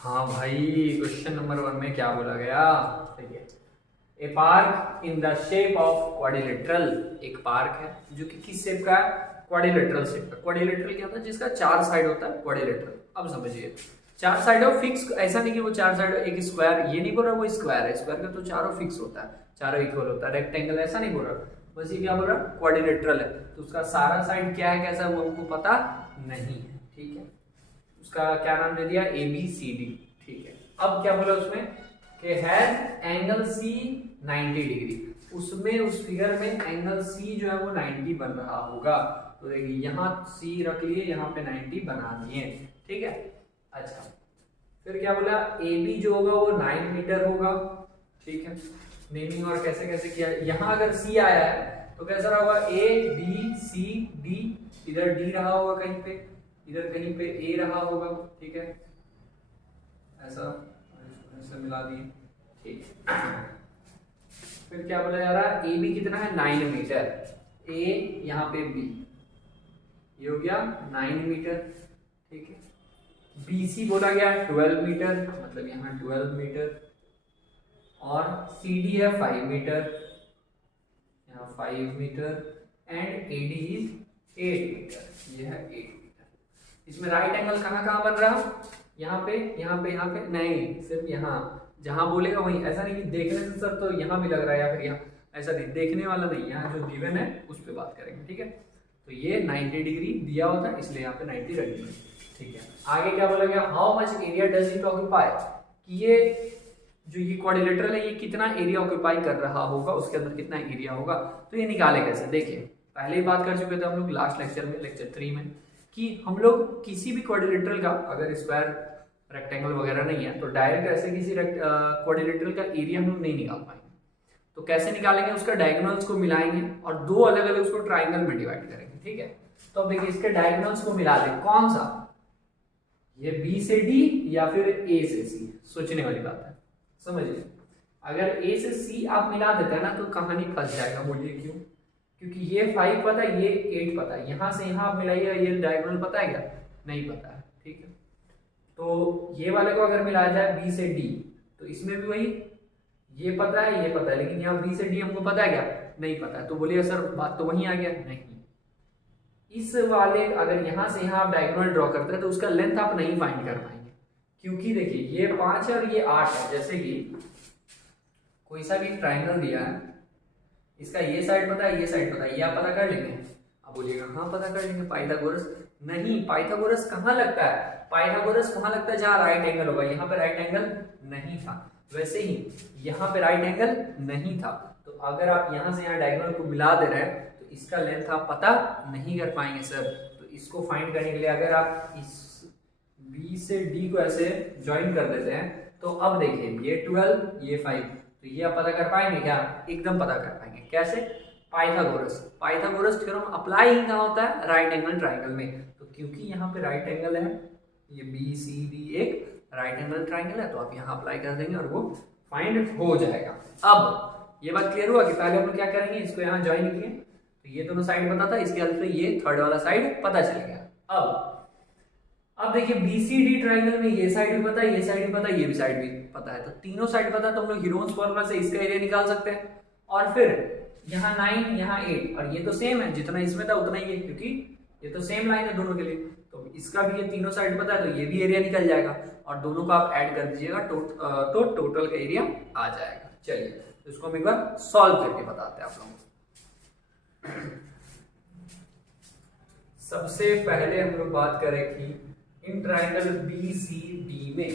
हाँ भाई, question number 1 में क्या बोला गया? देखिए, a park in the shape of quadrilateral. एक पार्क है जो कि किस शेप का है? क्वाड्रिलेटरल शेप का। क्वाड्रिलेटरल क्या होता है? जिसका 4 साइड होता है, क्वाड्रिलेटरल। अब समझिए, 4 साइड ऑफ फिक्स, ऐसा नहीं कि वो 4 साइड एक स्क्वायर, ये नहीं बोल रहा वो स्क्वायर है। स्क्वायर का तो चारों फिक्स होता है, चारों इक्वल होता है। रेक्टेंगल ऐसा नहीं बोल रहा, बस ये क्या बोल रहा? क्वाड्रिलेटरल है, तो उसका सारा साइड क्या है, कैसा, वो हमको पता नहीं है। ठीक है, उसका क्या नाम दे दिया? A B C D. ठीक है, अब क्या बोला उसमें कि हैज एंगल सी 90 डिग्री। उसमें उस फिगर में एंगल सी जो है वो 90 बन रहा होगा। तो देखिए, यहाँ सी रख लिए, यहाँ पे 90 बना दिए। ठीक है, अच्छा, फिर क्या बोला? ए बी जो होगा वो 9 मीटर होगा। ठीक है, नेमिंग और कैसे कैसे किया। यहाँ अगर सी आया है तो कैसा रहा होगा? ए बी सी डी, इधर डी रहा होगा कहीं पे, इधर कहीं पे ए रहा होगा। ठीक है, ऐसा ऐसे मिला दिए। ठीक है, फिर क्या बोला जा रहा है? ए बी कितना है? 9 मीटर। ए यहाँ पे बी, ये हो गया 9 मीटर। ठीक है, बी सी बोला गया 12 मीटर, मतलब यहाँ 12 मीटर। और सी डी है 5 मीटर, यहाँ 5 metre. And A D is 8 metre, ये है 8 मीटर। इसमें राइट एंगल कहाँ कहाँ बन रहा? यहाँ पे, यहाँ पे, यहाँ पे नहीं, सिर्फ यहाँ जहां बोलेगा वहीं। ऐसा नहीं कि देखने से सर तो यहाँ भी लग रहा है या फिर यहाँ, ऐसा नहीं, देखने वाला नहीं, यहाँ जो गिवन है उस पर बात करेंगे। ठीक है, तो ये 90 डिग्री दिया होता है, इसलिए यहाँ पे 90 रख दिया। ठीक है, आगे क्या बोला गया? How much area does it occupy, कि ये जो ये क्वाड्रिलेटरल है ये कितना एरिया ऑक्यूपाई कर रहा होगा, उसके अंदर कितना एरिया होगा। तो ये निकाले कैसे? देखिए, पहले ही बात कर चुके थे हम लोग लास्ट लेक्चर में, लेक्चर 3 में, कि हम लोग किसी भी क्वाड्रिलेटरल का अगर स्क्वायर, रेक्टेंगल वगैरह नहीं है तो डायरेक्ट ऐसे किसी क्वाड्रिलेटरल का एरिया हम लोग नहीं निकाल पाएंगे। तो कैसे निकालेंगे? उसका डायगोनल्स को मिलाएंगे और दो अलग अलग उसको ट्राइंगल में डिवाइड करेंगे। ठीक है, तो अब देखिए, इसके डायगोनल्स को मिला दें, कौन सा? ये बी से डी या फिर ए से सी? सोचने वाली बात है, समझिए। अगर ए से सी आप मिला देते हैं ना तो कहानी फंस जाएगा। बोलिए क्यों? क्योंकि ये 5 पता है, ये 8 पता है, यहां से यहां आप मिलाइएगा, ये डायगोनल पता है क्या? नहीं पता है। ठीक है, तो ये वाले को अगर मिलाया जाए बी से डी, तो इसमें भी वही, ये पता है, ये पता है, लेकिन यहाँ बी से डी हमको पता है क्या? नहीं पता है। तो बोलिए सर बात तो वहीं आ गया। नहीं, इस वाले अगर यहां से यहां आप डायगोनल ड्रॉ करते हैं तो उसका लेंथ आप नहीं फाइंड कर पाएंगे, क्योंकि देखिए ये 5 है और ये 8 है। जैसे कि कोई सा भी ट्राइंगल दिया है, इसका ये साइड पता है, ये साइड पता है, ये आप पता कर लेंगे। अब बोलिएगा हाँ पता कर लेंगे, पाइथागोरस। नहीं, पाइथागोरस कहाँ लगता है? पाइथागोरस वहां लगता है जहां राइट एंगल होगा। यहाँ पे राइट एंगल नहीं था, वैसे ही यहाँ पे राइट एंगल नहीं था। तो अगर आप यहाँ से यहाँ डायगोनल को मिला दे रहे हैं तो इसका लेंथ आप पता नहीं कर पाएंगे सर। तो इसको फाइंड करने के लिए अगर आप इस बी से डी को ऐसे ज्वाइन कर देते हैं तो अब देखिए, ये 12, ये 5, तो ये आप पता कर पाएंगे क्या? एकदम पता कर पाएंगे। कैसे? पाइथागोरस। पाइथागोरस थ्योरम अप्लाई ही कहाँ होता है? राइट एंगल ट्राइंगल में। तो क्योंकि यहाँ पे राइट एंगल है, ये बी सी डी एक राइट एंगल ट्राइंगल है, तो आप यहाँ अप्लाई कर देंगे और वो फाइंड हो जाएगा। अब ये बात क्लियर हुआ कि पहले हम लोग क्या करेंगे, इसको यहाँ ज्वाइन किए तो ये दोनों साइड पता था, इसके हेल्प से ये थर्ड वाला साइड पता चल गया। अब देखिए, बीसीडी ट्राइंगल में ये साइड भी पता है, ये साइड भी पता है, ये भी साइड भी पता है, तो तीनों साइड पता है। तो हम लोग हीरोन्स फॉर्मूला से इसका एरिया निकाल सकते हैं। और फिर यहाँ 9, यहाँ 8, और ये तो सेम है, जितना इसमें था उतना ही है, क्योंकि ये तो सेम लाइन है दोनों के लिए। तो इसका भी ये तीनों साइड पता है, तो ये भी एरिया निकल जाएगा और दोनों को आप ऐड कर दीजिएगा तो टोटल का एरिया आ जाएगा। चलिए, तो इसको हम एक बार सॉल्व करके बताते हैं आप लोगों को। सबसे पहले हम लोग बात करें कि in triangle B C D में,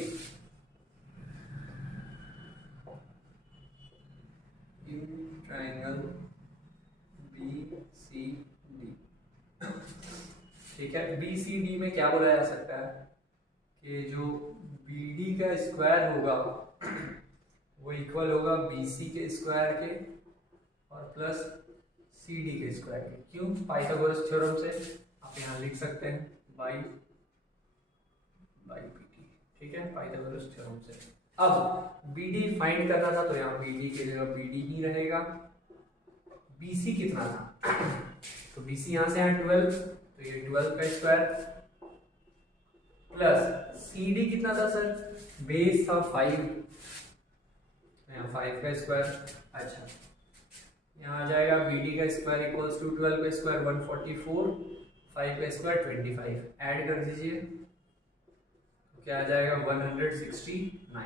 in triangle B C D, ठीक है, बी सी डी में क्या बोला जा सकता है कि जो बी डी का स्क्वायर होगा वो इक्वल होगा बी सी के स्क्वायर के और प्लस सी डी के स्क्वायर के। क्यों? पाइथागोरस थ्योरम से आप यहाँ लिख सकते हैं बाई पी टी। ठीक है, पाइथागोरस थ्योरम से। अब बी डी फाइंड करना था तो यहाँ बी डी की जगह बी डी ही रहेगा। बी सी कितना था? तो बी सी यहाँ से यहाँ 12, तो ये 12 का स्क्वायर प्लस सी डी कितना था सर, बेस था 5, यहाँ 5 का स्क्वायर। अच्छा यहाँ आ जाएगा बी डी का स्क्वायर इक्वल्स टू 12 का स्क्वायर 144, 5 का स्क्वायर 25, ऐड कर दीजिए तो क्या आ जाएगा 169।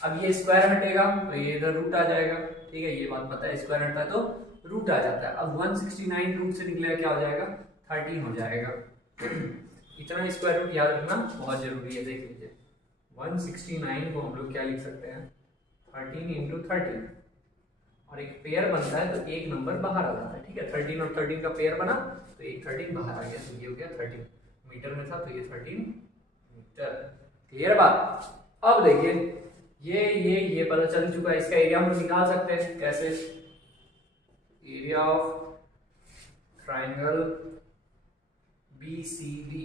अब ये स्क्वायर हटेगा तो ये इधर रूट आ जाएगा, ठीक है, ये बात पता है, स्क्वायर हटा तो रूट आ जाता है। अब 169 रूट से निकलेगा क्या हो जाएगा 13 हो जाएगा। इतना स्क्वायर रूट याद रखना बहुत जरूरी है। देख लीजिए 169 को हम लोग क्या लिख सकते हैं 13 इंटू 13, और एक पेयर बनता है तो एक नंबर बाहर आ जाता है, ठीक है, 13 और 13 का पेयर बना तो एक 13 बाहर आ गया, तो ये हो गया 13 मीटर में था तो ये 13 मीटर। क्लियर बात। अब देखिए ये पता चल चुका है, इसका एरिया हम लोग निकाल सकते हैं कैसे, एरिया ऑफ ट्राइंगल BCD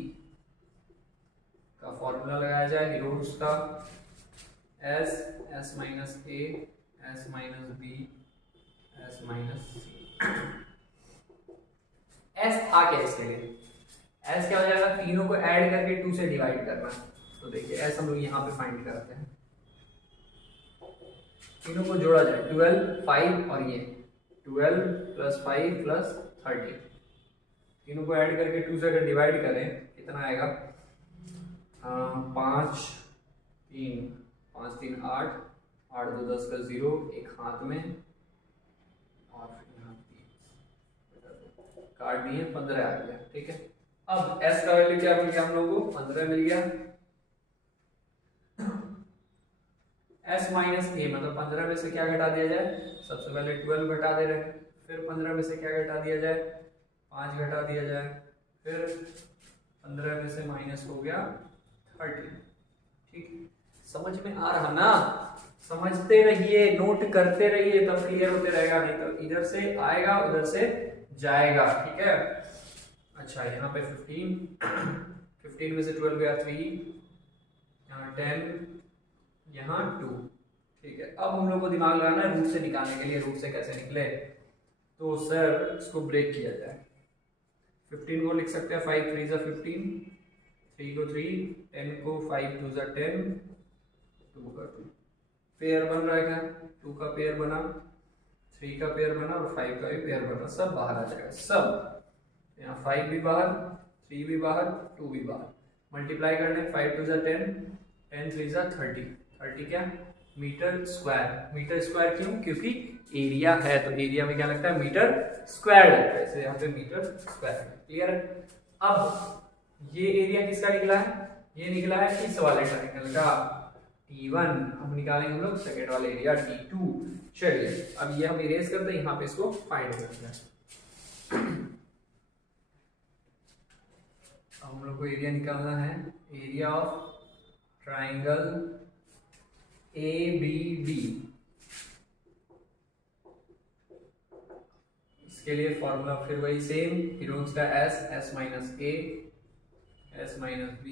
का फॉर्मूला लगाया जाए, हीरोज का S minus A S minus B S minus C। S था क्या इसके लिए, S क्या हो जाएगा, तीनों को ऐड करके 2 से डिवाइड करना। तो देखिए S हम लोग यहाँ पे फाइंड करते हैं, तीनों को जोड़ा जाए 12 5 और ये 12 प्लस 5 प्लस 30, तीनों को ऐड करके 2 से अगर डिवाइड करें कितना आएगा 5 3 5 3 8 8 2 10 का 0, एक हाथ में और यहाँ 3 काट दिए 15 आ गया, ठीक है। अब S का वैल्यू क्या मिल गया हम लोगों को 15 मिल गया। S माइनस A मतलब 15 में से क्या घटा दिया जाए, सबसे पहले 12 घटा दे रहे हैं, फिर 15 में से क्या घटा दिया जाए 5 घटा दिया जाए, फिर 15 में से माइनस हो गया 30, ठीक, समझ में आ रहा ना, समझते रहिए, नोट करते रहिए तब क्लियर होते रहेगा, नहीं तो इधर से आएगा उधर से जाएगा, ठीक है। अच्छा यहाँ पे 15 में से 12 गया 3, यहाँ 10, यहाँ 2, ठीक है। अब हम लोग को दिमाग लगाना है रूट से निकालने के लिए, रूट से कैसे निकले, तो सर इसको ब्रेक किया जाए, 15 को लिख सकते हैं 5 3 ज़ा 15, 3 को 3, 10 को 5 2 ज़ा 10, 2 का 2, पेयर बन रहा है क्या, 2 का पेयर बना, 3 का पेयर बना और 5 का भी पेयर बना, सब बाहर आ जाएगा, सब यहाँ 5 भी बाहर, 3 भी बाहर, 2 भी बाहर, मल्टीप्लाई करने 5 2 ज़ा 10, 10 3 ज़ा 30, 30 क्या मीटर स्क्वायर, मीटर स्क्वायर क्यों, क्योंकि एरिया है तो एरिया में क्या लगता है मीटर स्क्वायर लगता है, इसलिए यहाँ पे मीटर स्क्वायर। क्लियर। अब ये एरिया किसका निकला है, ये निकला है इस वाले ट्रायंगल का T1, अब निकालेंगे हम लोग सेकेंड वाले एरिया T2। चलिए अब ये हम इरेज करते हैं, यहाँ पे इसको फाइंड करते हैं। अब हम लोग को एरिया निकालना है, एरिया ऑफ ट्राइंगल ABD, इसके लिए फॉर्मूला फिर वही सेम, हीरोज का S minus A S minus B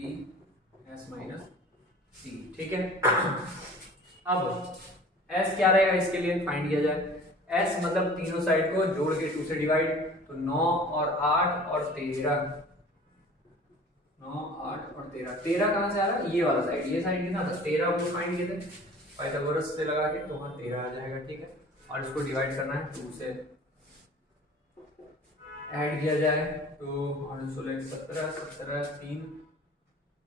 S minus C, ठीक है। अब S क्या रहेगा इसके लिए फाइंड किया जाए, S मतलब तीनों साइड को जोड़ के 2 से डिवाइड, तो 9 और 8 और 13, 9 8 और 13, 13 कहाँ से आ रहा है, ये वाला साइड, ये साइड कितना था 13 को फाइंड किए थे पाइथागोरस से लगा के, तो वहाँ 13 आ जाएगा, ठीक है। और इसको डिवाइड करना है 2 से, ऐड किया जाए तो 8 16 17 17 3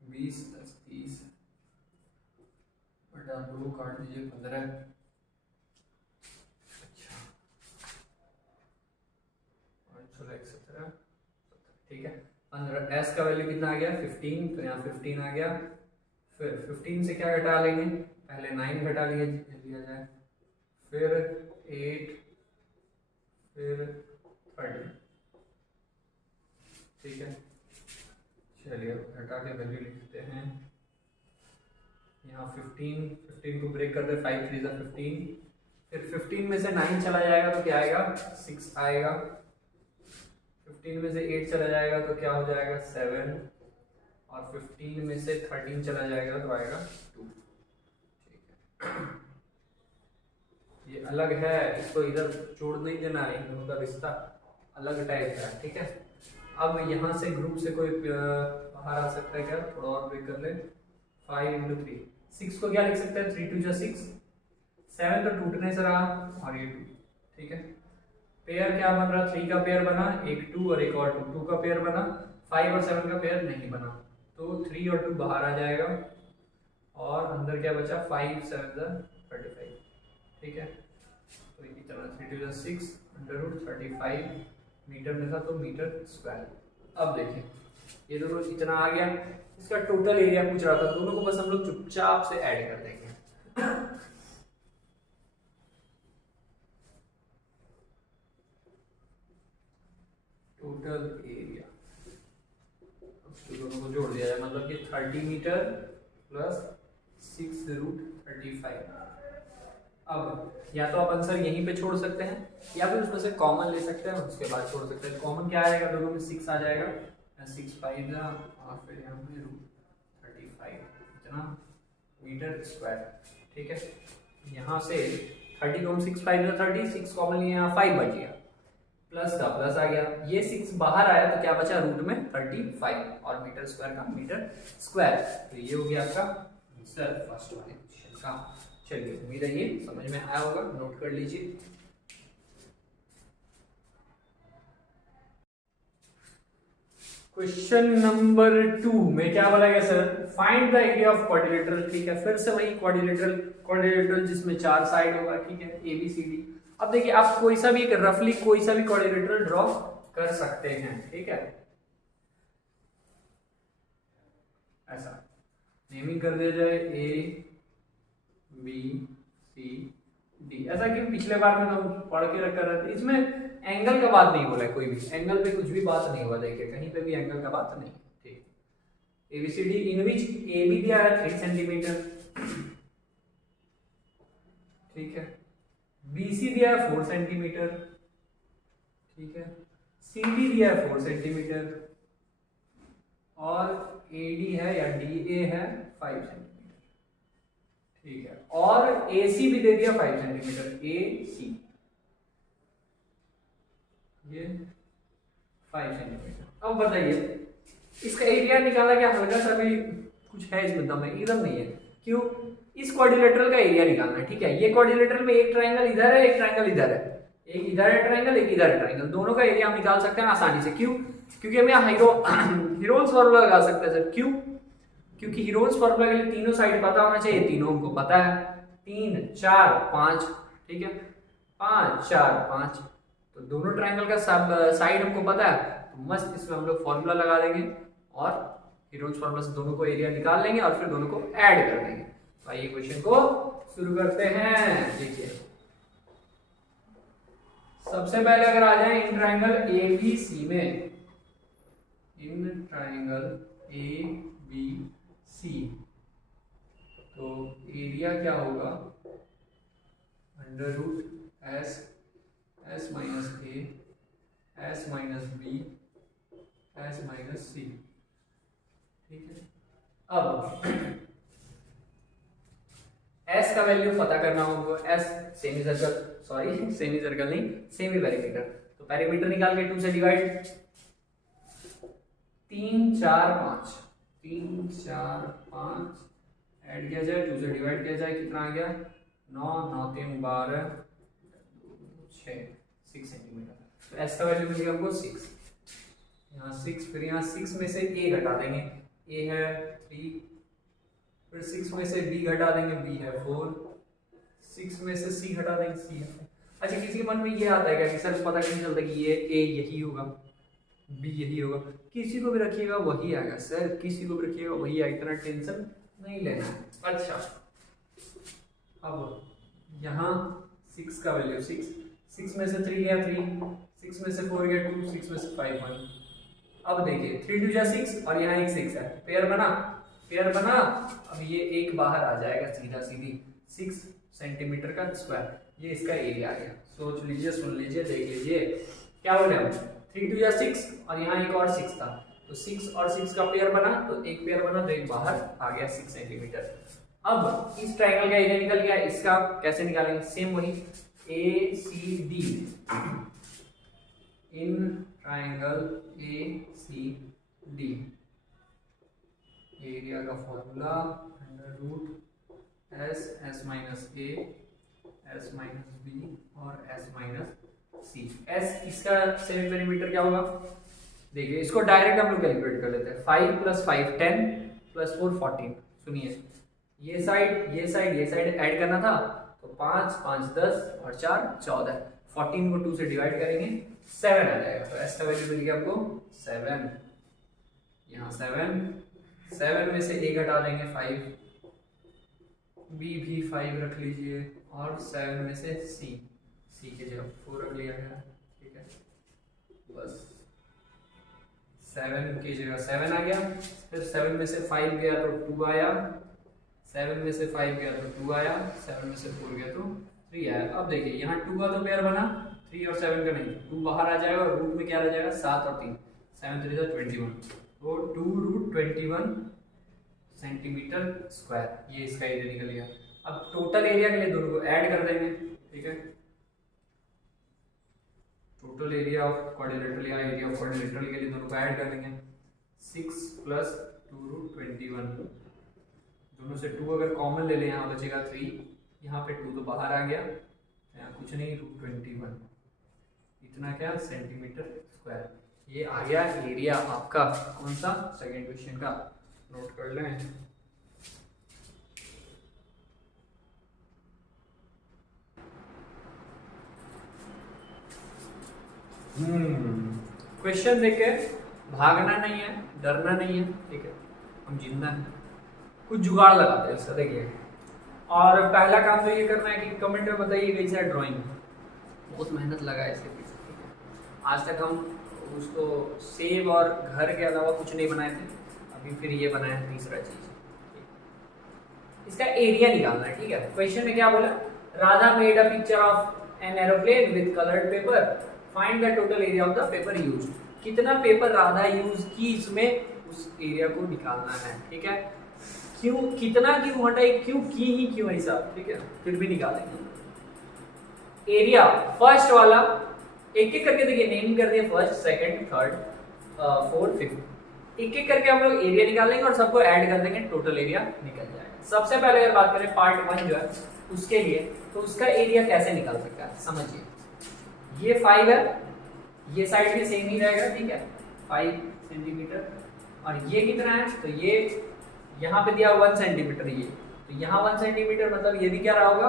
20 10 30 बटा 2 काट दीजिए 15। अच्छा 8 16 17, ठीक है। 15 S का वैल्यू कितना आ गया 15, तो यहाँ 15 आ गया, फिर 15 से क्या घटा लेंगे, पहले 9 घटा लिया जाए, फिर 8, फिर 30, ठीक है। चलिए घटा के वैल्यू लिखते हैं, यहाँ 15 को ब्रेक करते हैं, 5 3 ज़ा 15, फिर 15 में से 9 चला जाएगा तो क्या आएगा 6 आएगा, 15 में से 8 चला जाएगा तो क्या हो जाएगा 7, और 15 में से 13 चला जाएगा तो आएगा 2, ठीक है। ये अलग है, इसको इधर जोड़ नहीं देना है, इन दोनों का रिश्ता अलग टाइप का है, ठीक है। अब यहाँ से ग्रुप से कोई बाहर आ सकता है क्या, थोड़ा और ब्रेक कर ले, 5 इंटू 3, 6 को क्या लिख सकते हैं, 3 2 जा 6, 7 तो टूटने से रहा और ये 2, ठीक है। पेयर क्या बन रहा, 3 का पेयर बना, एक 2 और एक और 2, 2 का पेयर बना, 5 और 7 का पेयर नहीं बना, तो 3 और 2 बाहर आ जाएगा और अंदर क्या बचा, 5 7 35, ठीक है। तो इतना 3 2 6 √35 मीटर में था, तो मीटर स्क्वायर। अब देखिए ये दोनों इतना आ गया, इसका टोटल एरिया पूछ रहा था, दोनों को बस हम लोग चुपचाप से ऐड कर देंगे। टोटल एरिया दोनों को जोड़ दिया जाए, मतलब कि 30 मीटर प्लस 6√35। अब या तो आप आंसर यहीं पे छोड़ सकते हैं या फिर उसमें से कॉमन ले सकते हैं, उसके बाद छोड़ सकते हैं। कॉमन क्या आएगा, दोनों में 6 आ जाएगा, 6 5 और फिर यहाँ पे √35 इतना मीटर स्क्वायर, ठीक है। यहाँ से 30 को 6 5 30, 6 कॉमन लिए, यहाँ 5 बच गया, प्लस का प्लस आ गया, ये 6 बाहर आया तो क्या बचा, रूट में 35 और मीटर स्क्वायर का मीटर स्क्वायर। तो ये हो गया आपका आंसर फर्स्ट वाले क्वेश्चन का। चलिए उम्मीद है ये समझ में आया होगा, नोट कर लीजिए। क्वेश्चन नंबर 2 में क्या बोला गया sir, find the area of quadrilateral, ठीक है। फिर से वही क्वाड्रिलेटरल जिसमें 4 साइड होगा, ठीक है, ABCD। अब देखिए आप कोई सा भी रफली कोई सा भी क्वाड्रिलेटरल ड्रॉ कर सकते हैं, ठीक है। ऐसा नेमिंग कर दिया जाए ABCD, ऐसा कि पिछले बार में तो हम पढ़ के रखा रहता है, इसमें एंगल का बात नहीं बोला है, कोई भी एंगल पे कुछ भी बात नहीं हुआ, देखिए कहीं पे भी एंगल का बात नहीं, ठीक। ABCD इन विच AB दिया है 3 सेंटीमीटर, ठीक है। BC दिया है 4 सेंटीमीटर, ठीक है। CD दिया है 4 सेंटीमीटर और AD है या DA है 5 सेंटीमीटर, ठीक है। और AC भी दे दिया 5 सेंटीमीटर, AC ये 5 सेंटीमीटर। अब बताइए इसका एरिया निकाला गया, हल्का सा भी कुछ है इसमें दम है, एकदम नहीं है, क्यों, इस क्वाड्रिलेटरल का एरिया निकालना है, ठीक है। ये क्वाड्रिलेटरल में एक ट्रायंगल इधर है, एक ट्रायंगल इधर है, एक इधर है ट्रायंगल, एक इधर है ट्रायंगल, दोनों का एरिया हम निकाल सकते हैं आसानी से। क्यों, क्योंकि हम यहाँ हीरोन्स फार्मूला लगा सकते हैं सर। क्यों, क्योंकि हीरोन्स फार्मूला के लिए तीनों साइड पता होना चाहिए, तीनों हमको पता है, 3 4 5, ठीक है, 5 4 5, तो दोनों ट्रायंगल का साइड हमको पता है, तो मस्त इसमें हम लोग फॉर्मूला लगा देंगे और हीरोन्स फार्मूला से दोनों को एरिया निकाल लेंगे और फिर दोनों को ऐड कर देंगे। तो आइए क्वेश्चन को शुरू करते हैं। देखिए सबसे पहले अगर आ जाए इन ट्रायंगल ABC में, इन ट्रायंगल ABC, तो एरिया क्या होगा, √S S minus A S minus B S minus C, ठीक है। अब S का वैल्यू पता करना होगा, S semi circle, sorry semi circle नहीं, सेमी पेरीमीटर, तो पेरीमीटर निकाल के 2 से डिवाइड, 3 4 5 3 4 5 ऐड किया जाए, 2 से डिवाइड किया जाए, कितना आ गया, 9 9 3 12 6 सेंटीमीटर। तो S का वैल्यू मिल गया हमको 6, यहाँ 6, फिर यहाँ 6 में से A घटा देंगे, A है 3, फिर 6 में से B घटा देंगे, B है 4, 6 में से C घटा देंगे, C है 4। अच्छा किसी के मन में ये आता है क्या कि सर पता कैसे चलता है कि ये A यही होगा, B यही होगा, किसी को भी रखिएगा वही आएगा सर, किसी को भी रखिएगा वही आएगा, इतना टेंशन नहीं लेना है। अच्छा अब यहाँ 6 का वैल्यू 6 में से 3 गया 3, 6 में से 4 गया 2, 6 में से 5 1। अब देखिए 3 2 जा 6 और यहाँ एक 6 है, पेयर बना, पेयर बना। अब ये एक बाहर आ जाएगा सीधा सीधी, 6 सेंटीमीटर का स्क्वायर, ये इसका एरिया आ गया। सोच लीजिए, सुन लीजिए, देख लीजिए क्या बोले हम, 3 2 जा 6 और यहाँ एक और 6 था, तो 6 और 6 का पेयर बना, तो एक पेयर बना तो एक बाहर आ गया 6 सेंटीमीटर। अब इस ट्रायंगल का एरिया निकल गया, इसका कैसे निकालेंगे, सेम वही ACD, in triangle ACD area का formula under root S minus A S minus B और एस माइनस सी। एस इसका सेमी पेरीमीटर क्या होगा, देखिए इसको डायरेक्ट हम लोग कैलकुलेट कर लेते हैं। 5 + 5 10 + 4 14। सुनिए, ये साइड ऐड करना था तो 5 5 10 और 4 14। 14 को 2 से डिवाइड करेंगे 7 आ जाएगा। तो एस का वैल्यू मिल गया आपको 7। यहाँ 7 में से a घटा देंगे 5, b भी 5 रख लीजिए और 7 में से c की जगह 4 रख लिया गया। ठीक है, बस 7 की जगह 7 आ गया। फिर 7 में से 5 गया तो 2 आया, 7 में से 5 गया तो 2 आया, 7 में से 4 गया तो 3 आया। अब देखिए यहाँ 2 का तो पेयर बना, 3 और 7 का नहीं। 2 बाहर आ जाएगा और रूट में क्या रह जाएगा 7 और 3, 7 3 21। तो 2√21 सेंटीमीटर स्क्वायर ये इसका एरिया निकल गया। अब टोटल एरिया के लिए दोनों को ऐड कर देंगे। ठीक है, टोटल एरिया ऑफ क्वाड्रिलेटरल या एरिया ऑफ क्वाड्रिलेटरल के लिए दोनों को ऐड कर देंगे। 6 + 2√21, दोनों से 2 अगर कॉमन ले लें यहाँ बचेगा 3, यहाँ पे 2 तो बाहर आ गया, यहाँ कुछ नहीं, √21 इतना क्या सेंटीमीटर स्क्वायर। ये आ गया एरिया आपका कौन सा, सेकंड क्वेश्चन का। नोट कर लें। क्वेश्चन देखे भागना नहीं है, डरना नहीं है। ठीक है, हम जिंदा हैं, कुछ जुगाड़ लगाते हैं इसका। देखिए, और पहला काम तो ये करना है कि कमेंट में बताइए कैसा है ड्राइंग। बहुत मेहनत लगा है इसके पीछे। आज तक हम उसको सेब और घर के अलावा कुछ नहीं बनाए थे, अभी फिर ये बनाया है तीसरा चीज। इसका एरिया निकालना है। ठीक है, क्वेश्चन में क्या बोला, Radha made a picture of an aeroplane with coloured paper, find the total area of the paper use. कितना पेपर राधा यूज की इसमें, उस एरिया को निकालना है। ठीक है, क्यों, कितना क्यों हटाई, क्यों की ही क्यों ऐसा। ठीक है, फिर भी निकालेंगे एरिया। फर्स्ट वाला एक एक करके देखिए, नेम कर दिए first second third fourth fifth, एक एक करके हम लोग एरिया निकालेंगे और सबको ऐड कर देंगे, टोटल एरिया निकल जाएगा। सबसे पहले अगर बात करें पार्ट 1 जो है उसके लिए, तो उसका एरिया कैसे निकाल सकता है समझिए। ये 5 है, ये साइड भी सेम ही रहेगा। ठीक है, 5 सेंटीमीटर, और ये कितना है, तो ये यहाँ पे दिया 1 सेंटीमीटर, ये तो यहाँ 1 सेंटीमीटर, मतलब ये भी क्या रहा होगा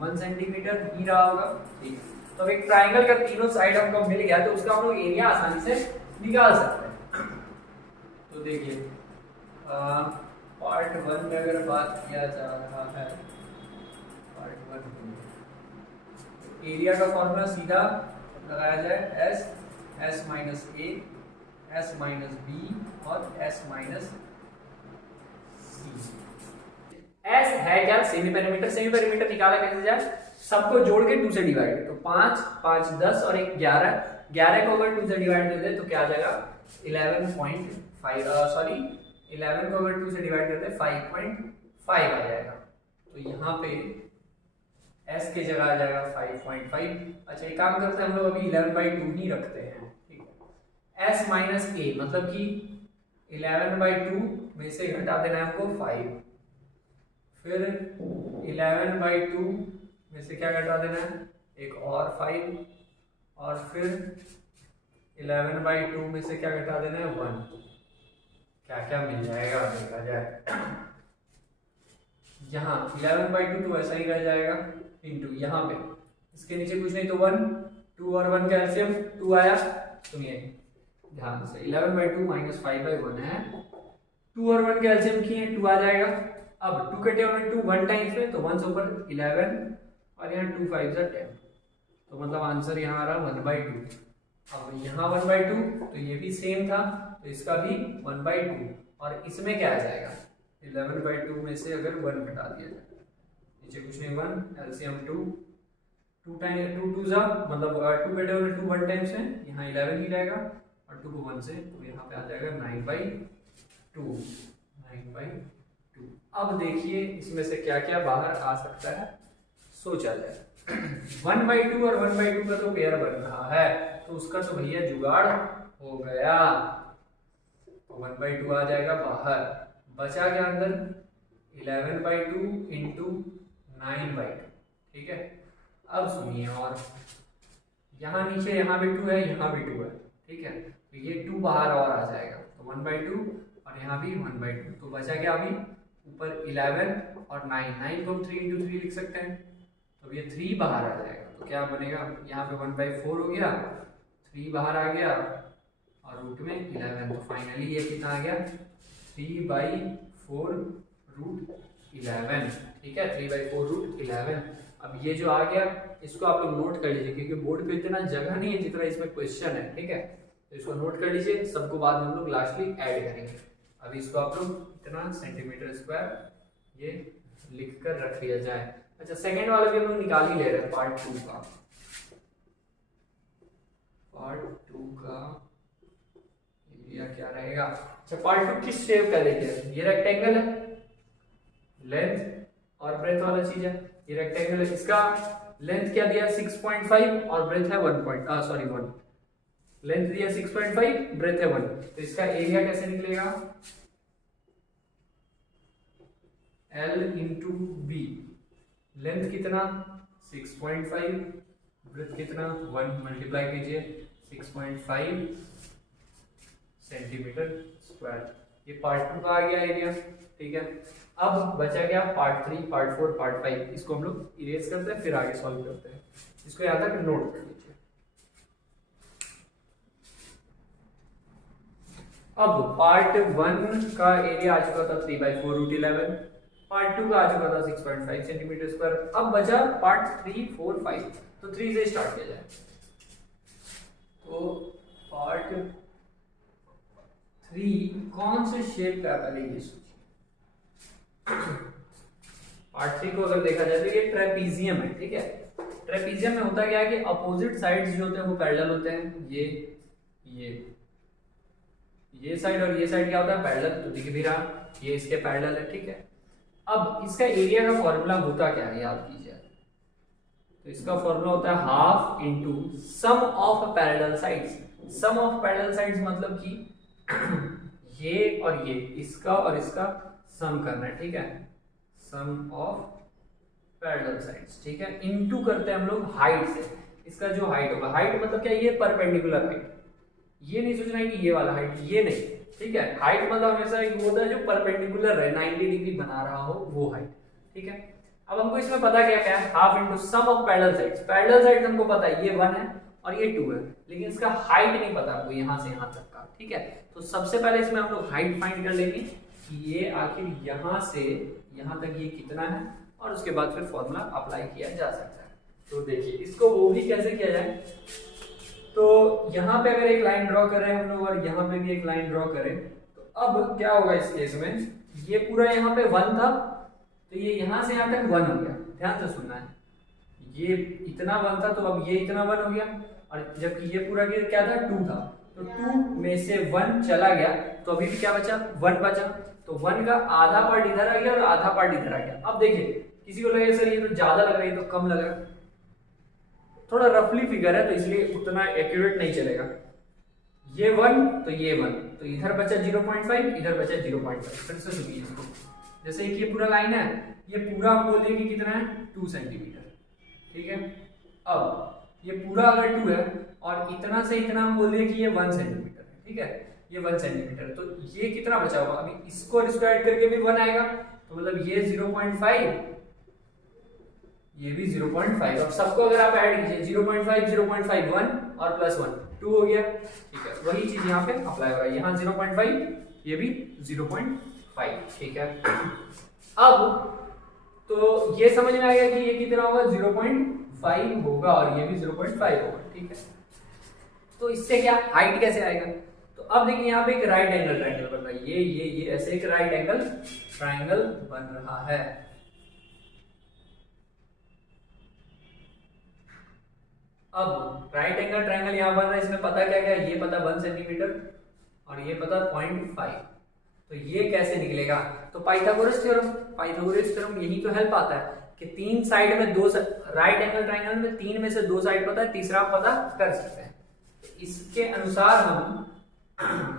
1 सेंटीमीटर ही रहा होगा। ठीक है, तो एक ट्राइंगल का तीनों साइड हमको मिल गया, तो उसका हम लोग एरिया आसानी से निकाल सकते हैं। तो देखिए पार्ट 1 में अगर बात किया जा रहा है, पार्ट 1 एरिया का फॉर्मूला सीधा लगाया जाए, S minus A, S minus B और एस माइनस सी। एस है क्या, सेमी पेरीमीटर। सेमी पेरीमीटर निकाला कैसे जाए, सबको जोड़ के 2 से डिवाइड, तो 5 5 10 और 1 11। 11 को अगर 2 से डिवाइड कर दे तो क्या आ जाएगा 11.5, सॉरी 11 को अगर 2 से डिवाइड करते हैं 5.5 आ जाएगा। तो यहाँ पे s की जगह आ जाएगा 5.5। अच्छा, एक काम करते हैं हम लोग अभी 11/2 ही रखते हैं। ठीक है, s माइनस a मतलब कि 11/2 में से घटा देना है हमको 5, फिर 11/2 में से क्या घटा देना है, एक और 5, और फिर 11/2 में से क्या घटा देना है 1। क्या क्या मिल जाएगा देखा जाए। यहाँ 11/2 तो ऐसा ही रह जाएगा, इंटू यहाँ पे इसके नीचे कुछ नहीं तो 1, 2 और 1 का एलसीएम 2 आया। सुनिए ध्यान से, 11/2 माइनस 5/1 है, 2 और 1 का एलसीएम किए 2 आ जाएगा। अब 2 कटे हुए 2 1 टाइम्स में, तो 1 से ऊपर 11 और यहाँ 2 5 10, तो मतलब आंसर यहाँ आ रहा 1/2। अब यहाँ 1/2 तो ये भी सेम था, तो इसका भी 1/2, और इसमें क्या आ जाएगा 11/2 में से अगर 1 घटा दिया जाए, नीचे कुछ नहीं 1, एलसीएम 2 टाइम 2 2 जा, मतलब 2 कटे हुए 2 1 टाइम्स में, यहाँ 11 ही रहेगा, और 2 को 1 से, तो यहाँ पे आ जाएगा 9/2। अब देखिए इसमें से क्या क्या बाहर आ सकता है, सोचा जाए। 1/2 और 1/2 का तो पेयर बन रहा है, तो उसका तो भैया जुगाड़ हो गया। 1/2 आ जाएगा बाहर, बचा क्या अंदर 11/2 इंटू 9/2, ठीक है। अब सुनिए, और यहाँ नीचे यहाँ भी 2 है, यहाँ भी 2 है, ठीक है, तो ये 2 बाहर और आ जाएगा, तो 1/2 और यहाँ भी 1/2, तो बचा क्या अभी ऊपर 11 और 9 को हम 3 इंटू 3 लिख सकते हैं, तो ये 3 बाहर आ जाएगा, तो क्या बनेगा यहाँ पे 1/4 हो गया, 3 बाहर आ गया और रूट में 11, तो फाइनली ये कितना आ गया 3/4 रूट 11, ठीक है, 3/4 रूट 11। अब ये जो आ गया इसको आप लोग नोट कर लीजिए, क्योंकि बोर्ड पे इतना जगह नहीं है जितना इसमें क्वेश्चन है, ठीक है, तो इसको नोट कर लीजिए, सबको बाद में हम लोग लास्टली ऐड करेंगे। अभी इसको आप लोग इतना सेंटीमीटर स्क्वायर ये लिख कर रख लिया जाए। अच्छा, सेकेंड वाला भी हम लोग निकाल ही ले रहे हैं, पार्ट 2 का। पार्ट 2 का एरिया क्या रहेगा? अच्छा, पार्ट 2 किस शेप का देखिए, ये रेक्टेंगल है, लेंथ और ब्रेथ वाला चीज है, ये रेक्टेंगल है, इसका लेंथ क्या दिया 6.5 और ब्रेथ है 1, लेंथ दिया 6.5, ब्रेथ है 1, तो इसका एरिया कैसे निकलेगा L इंटू बी, लेंथ कितना 6.5, ब्रेथ कितना 1, मल्टीप्लाई कीजिए 6.5 सेंटीमीटर स्क्वायर, ये पार्ट 2 का आ गया एरिया, ठीक है। अब बचा गया पार्ट 3, पार्ट 4, पार्ट 5, इसको हम लोग इरेज करते हैं फिर आगे सॉल्व करते हैं, इसको याद तक नोट कर लीजिए। अब पार्ट 1 का एरिया आ चुका था 3/4 रूट 11, पार्ट 2 का आ चुका था 6.5 सेंटीमीटर स्क्वायर, अब बचा पार्ट 3, 4, 5, तो 3 से स्टार्ट किया जाए, तो पार्ट 3 कौन से शेप का पहले ये सोचिए। पार्ट 3 को अगर देखा जाए तो ये ट्रेपीजियम है, ठीक है, ट्रेपीजियम में होता क्या है कि अपोजिट साइड्स जो होते हैं वो पैरेलल होते हैं, ये साइड और ये साइड क्या होता है पैरेलल, तो दिख भी रहा ये इसके पैरेलल है, ठीक है। अब इसका एरिया का फॉर्मूला होता क्या है याद कीजिए, तो इसका फॉर्मूला होता है half into sum of parallel sides, sum of parallel sides मतलब कि ये और ये, इसका और इसका सम करना है, ठीक है, सम ऑफ पैरेलल साइड्स, ठीक है, इनटू करते हैं हम लोग हाइट से, इसका जो हाइट होगा, हाइट मतलब क्या, ये परपेंडिकुलर हाइट, ये नहीं सोचना है कि ये वाला हाइट, ये नहीं, ठीक है, हाइट मतलब हमेशा एक होता है जो परपेंडिकुलर है, 90 डिग्री बना रहा हो वो हाइट, ठीक है। अब हमको इसमें पता क्या है, half into sum of parallel sides, parallel sides हमको पता है ये 1 है और ये 2 है, लेकिन इसका हाइट नहीं पता हमको यहाँ से यहाँ तक का, ठीक है, तो सबसे पहले इसमें हम लोग हाइट फाइंड कर लेंगे कि ये आखिर यहाँ से यहाँ तक ये कितना है, और उसके बाद फिर फॉर्मूला अप्लाई किया जा सकता है। तो देखिए इसको वो भी कैसे किया जाए, तो यहाँ पे अगर एक लाइन ड्रॉ करें हम लोग और यहाँ पे भी एक लाइन ड्रॉ करें, तो अब क्या होगा इस केस में, ये पूरा यहाँ पे 1 था, तो ये यहाँ से यहाँ तक 1 हो गया, ध्यान से सुनना है, ये इतना 1 था तो अब ये इतना 1 हो गया, और जबकि ये पूरा क्या था 2 था, तो 2 में से 1 चला गया, तो अभी भी क्या बचा 1 बचा, तो 1 का आधा पार्ट इधर आ गया और आधा पार्ट इधर आ गया। अब देखिए किसी को लगे सर ये तो ज्यादा लग रहा है, तो कम लग रहा है, थोड़ा रफली फिगर है तो इसलिए उतना एक्यूरेट नहीं चलेगा, ये 1 तो ये 1, तो इधर बचा 0.5, इधर बचा 0.5, फिर से सुनिए इसको, जैसे कि ये पूरा लाइन है, ये पूरा हम बोलिए कि कितना है 2 सेंटीमीटर, ठीक है, अब ये पूरा अगर 2 है और इतना से इतना हम बोलिए कि ये 1 सेंटीमीटर है, ठीक है, ये 1 सेंटीमीटर, तो ये कितना बचा होगा, अभी इसको और इसको ऐड करके भी 1 आएगा, तो मतलब ये 0.5, ये भी 0.5, अब सबको अगर आप ऐड कीजिए 0.5 0.5 1 और प्लस 1 2 हो गया, ठीक है, वही चीज यहाँ पे अप्लाई हो रहा है, यहाँ 0.5 ये भी 0.5, ठीक है। अब तो ये समझ में आ गया कि ये कितना होगा 0.5 होगा और ये भी 0.5 होगा, ठीक है। तो इससे क्या हाइट कैसे आएगा, तो अब देखिए यहाँ पे एक राइट एंगल ट्रायंगल बन रहा है, ये ऐसे एक राइट एंगल ट्रायंगल बन रहा है। अब राइट एंगल ट्रायंगल यहाँ बन रहा है, इसमें पता क्या क्या, ये पता 1 सेंटीमीटर और ये पता 0.5, तो ये कैसे निकलेगा, तो पाइथागोरस थ्योरम यही तो हेल्प आता है कि 3 साइड में 2, राइट एंगल ट्रायंगल में 3 में से 2 साइड पता है, तीसरा पता कर सकते हैं, तो इसके अनुसार हम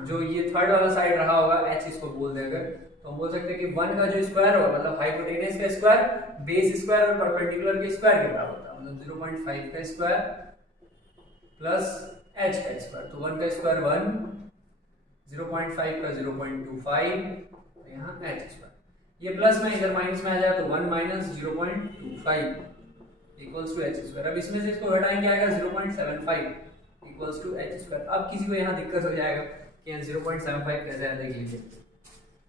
जो ये थर्ड वाला साइड रहा होगा H इसको बोल देंगे, तो हम बोल सकते हैं कि 1 का जो स्क्वायर होगा मतलब हाइपोटेनस का स्क्वायर बेस स्क्वायर और परपेंडिकुलर के स्क्वायर के बराबर होता है, मतलब 0.5 का स्क्वायर प्लस h का स्क्वायर। तो 1 का स्क्वायर 1, 0.5 का 0.25, तो यहाँ h स्क्वायर। ये प्लस में इधर माइनस में आ जाए तो 1 minus 0.25 equals to h square. अब इसमें से इसको घटाएंगे आएगा 0.75 इक्वल्स टू h स्क्वायर। अब किसी को यहाँ दिक्कत हो जाएगा कि यहाँ 0.75 कैसे आ जाएगी,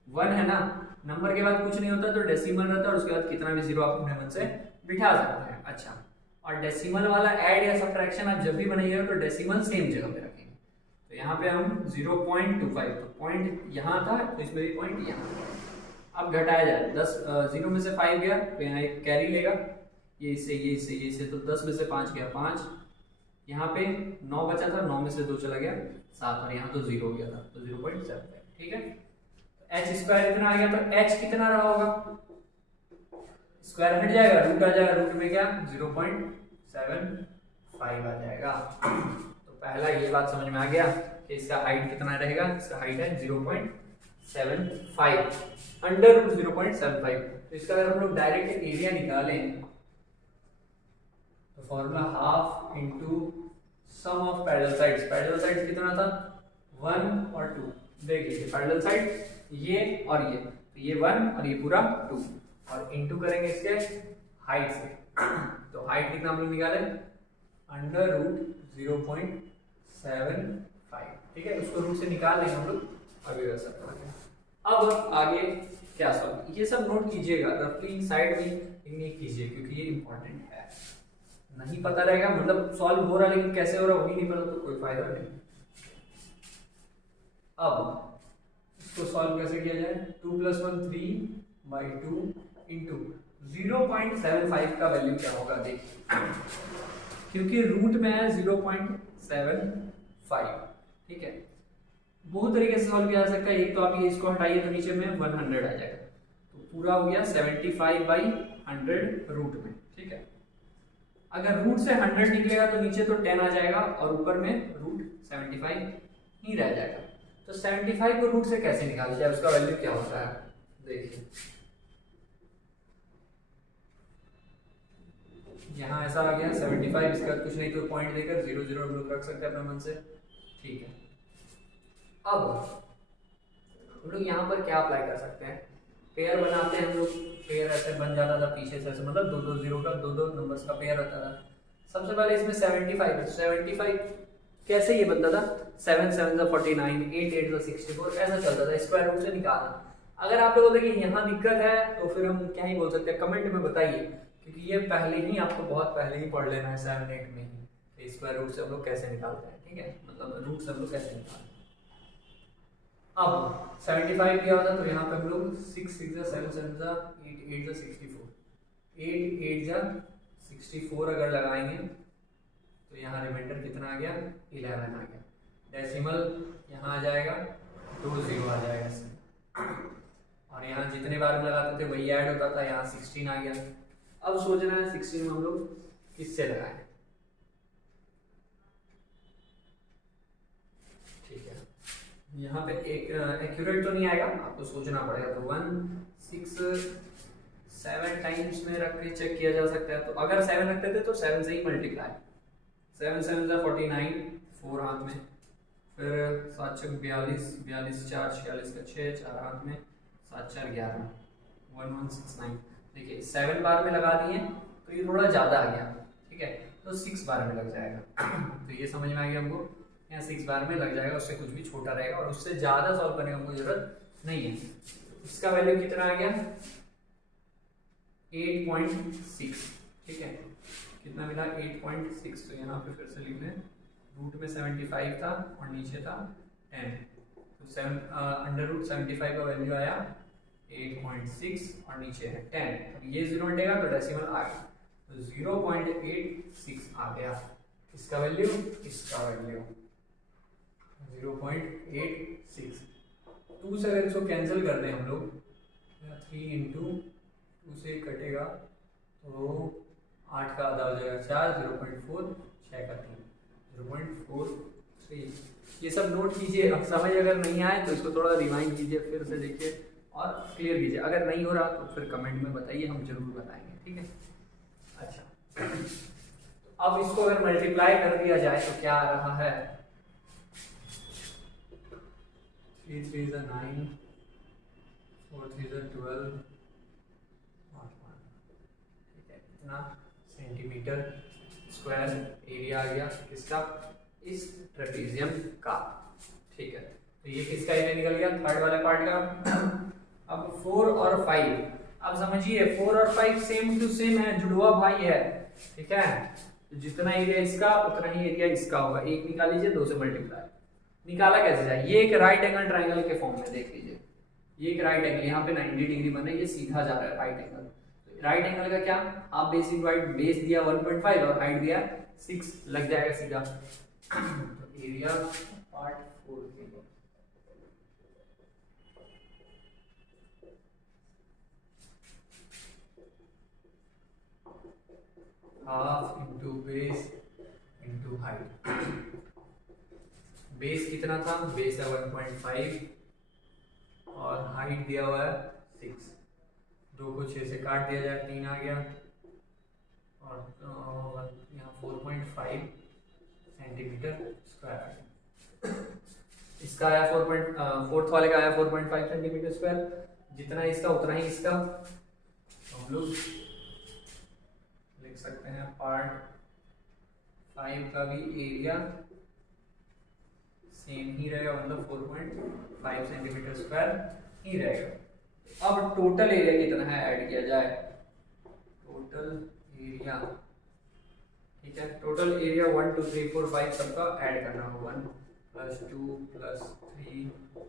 1 है ना, नंबर के बाद कुछ नहीं होता तो डेसिमल रहता है और उसके बाद कितना भी जीरो आप अपने मन से बिठा सकते हैं। अच्छा, और डेसिमल वाला ऐड या सब्ट्रैक्शन आप जब भी बनाइएगा तो डेसिमल सेम जगह पे रखेंगे। तो यहाँ पे हम 0.25, तो पॉइंट यहाँ था तो इसमें भी पॉइंट यहाँ। अब घटाया जाए 10, 0 में से 5 गया तो यहाँ एक कैरी लेगा, ये इससे ये इससे ये इससे, तो 10 में से 5 गया 5, यहाँ पे 9 बचा था, 9 में से 2 चला गया 7, और यहाँ तो 0 हो गया था तो 0.75। ठीक है, h स्क्वायर इतना आ गया, तो h कितना रहा होगा, स्क्वायर हट जाएगा, रूट आ जाएगा, रूट में क्या 0.75 आ जाएगा। तो पहला ये बात समझ में आ गया कि इसका हाइट कितना रहेगा, इसका हाइट है 0.75 अंडर रूट 0.75। तो इसका अगर हम लोग डायरेक्ट एरिया निकालें तो formula half into sum of parallel sides. Parallel sides कितना था 1 और 2, देखिए पैरेलल साइड ये और ये, तो ये 1 और ये पूरा 2, और इनटू करेंगे इसके हाइट से। तो हाइट कितना हम लोग निकाले अंडर रूट 0.75। ठीक है, उसको रूट से निकाल लेंगे हम लोग, अभी वैसा करेंगे। अब आगे क्या सॉल्व, ये सब नोट कीजिएगा, रफली साइड में इग्नोर कीजिए क्योंकि ये इंपॉर्टेंट है। नहीं पता रहेगा मतलब सॉल्व हो रहा है लेकिन कैसे हो रहा है वही नहीं पता तो कोई फायदा नहीं। अब इसको सॉल्व कैसे किया जाए, 2 + 1 3/2 इंटू 0.75 का वैल्यू क्या होगा देखिए, क्योंकि रूट में है 0.75। ठीक है, बहुत तरीके से सॉल्व किया जा सकता है। एक तो आप ये इसको हटाइए तो नीचे में 100 आ जाएगा, तो पूरा हो गया 75/100 रूट में। ठीक है, अगर रूट से 100 निकलेगा तो नीचे तो 10 आ जाएगा और ऊपर में रूट 75 ही रह जाएगा। तो 75 को रूट से कैसे निकाला जाए, उसका वैल्यू क्या होता है देखिए, यहाँ ऐसा आ गया 75, इसके बाद कुछ नहीं तो पॉइंट देकर 0 0 हम लोग रख सकते हैं अपने मन से। ठीक है, अब हम लोग यहाँ पर क्या अप्लाई कर सकते हैं, पेयर बनाते हैं हम लोग। पेयर ऐसे बन जाता था पीछे से, ऐसे मतलब 2 2 0 का 2 2 नंबर्स का पेयर होता था। सबसे पहले इसमें 75 है, 75 कैसे ये बनता था, 7 7 49, 8 8 64, ऐसा चलता था, स्क्वायर रूट से निकालना। अगर आप लोगों को देखिए यहाँ दिक्कत है तो फिर हम क्या ही बोल सकते हैं, कमेंट में बताइए, क्योंकि ये पहले ही आपको बहुत पहले ही पढ़ लेना है 7 8 में ही, स्क्वायर रूट से हम लोग कैसे निकालते हैं। ठीक है, मतलब रूट से हम लोग कैसे निकालते हैं। अब 75 किया होता तो यहाँ पे हम लोग 6 6 7 7 8 8 64, 8 8 64 अगर लगाएंगे तो यहाँ रिमाइंडर कितना आ गया 11 आ गया। डेसिमल यहाँ आ जाएगा 2 0 आ जाएगा इसमें, और यहाँ जितने बार लगाते थे वही ऐड होता था, यहाँ 16 आ गया। अब सोचना है 16 में हम लोग किससे लगाएं। ठीक है, यहाँ पे एक एक्यूरेट तो नहीं आएगा, आपको सोचना पड़ेगा। तो 1 6 7 टाइम्स में रख के चेक किया जा सकता है। तो अगर 7 रखते थे तो 7 से ही मल्टीप्लाई, 7 7 49, 4 हाथ में, फिर 7 6 42, 42 4 46 का 6, 4 हाथ में, 7 4 11, 1 1 6 9। देखिए 7 बार में लगा दिए तो ये थोड़ा ज़्यादा आ गया। ठीक है, तो 6 बार में लग जाएगा। तो ये समझ में आ गया हमको, यहाँ 6 बार में लग जाएगा, उससे कुछ भी छोटा रहेगा और उससे ज़्यादा सॉल्व करने की हमको जरूरत नहीं है। इसका वैल्यू कितना आ गया 8.6। ठीक है, कितना मिला 8.6। तो यहाँ पे फिर से लिख लें, रूट में 75 था और नीचे था 10, तो 7 अंडर रूट 75 का वैल्यू आया 8.6 और नीचे है 10। अब ये 0 हटेगा तो डेसिमल आ गया, तो 0.86 आ गया। इसका वैल्यू, इसका वैल्यू 0.86। 2 से अगर इसको कैंसिल कर दें हम लोग, 3 इंटू 2 से कटेगा तो 8 का आधा हो जाएगा 4, 0.4, 6 का 3, 0.43। ये सब नोट कीजिए। अब समझ अगर नहीं आए तो इसको थोड़ा रिवाइंड कीजिए, फिर से देखिए और क्लियर कीजिए। अगर नहीं हो रहा तो फिर कमेंट में बताइए, हम जरूर बताएंगे, ठीक है। अच्छा, अब इसको अगर मल्टीप्लाई कर दिया जाए तो क्या आ रहा है, 3 3 is 9, 4 3 is 12, ठीक है, इतना सेंटीमीटर स्क्वायर एरिया आ गया किसका, इस ट्रेपेजियम का, ठीक है। तो ये किसका एरिया निकल गया, थर्ड वाले पार्ट का। अब 4 और 5, अब समझिए 4 और 5 सेम टू सेम है, जुड़वा भाई है, ठीक है। तो जितना एरिया इसका उतना ही एरिया इसका होगा। एक निकाल लीजिए, 2 से मल्टीप्लाई, निकाला कैसे जाए, ये एक राइट एंगल ट्राइंगल के फॉर्म में देख लीजिए, ये एक राइट एंगल, यहाँ पे 90 डिग्री बना है, ये सीधा जा रहा है राइट एंगल। राइट एंगल का क्या, half base into height, base दिया 1.5 और हाइट दिया 6, लग जाएगा सीधा। तो area part 4 half into base into height. Base कितना था, बेस है 1.5 और हाइट दिया हुआ है 6, 2 को 6 से काट दिया जाए 3 आ गया, और यहाँ 4.5 सेंटीमीटर स्क्वायर आ गया। इसका आया 4th वाले का आया 4.5 सेंटीमीटर स्क्वायर, जितना इसका उतना ही इसका। तो हम लोग लिख सकते हैं पार्ट 5 का भी एरिया सेम ही रहेगा, मतलब 4.5 सेंटीमीटर स्क्वायर ही रहेगा। अब टोटल एरिया कितना है ऐड किया जाए, टोटल एरिया, ठीक है, टोटल एरिया 1 2 3 4 5 सबका ऐड करना होगा, 1 + 2 + 3 +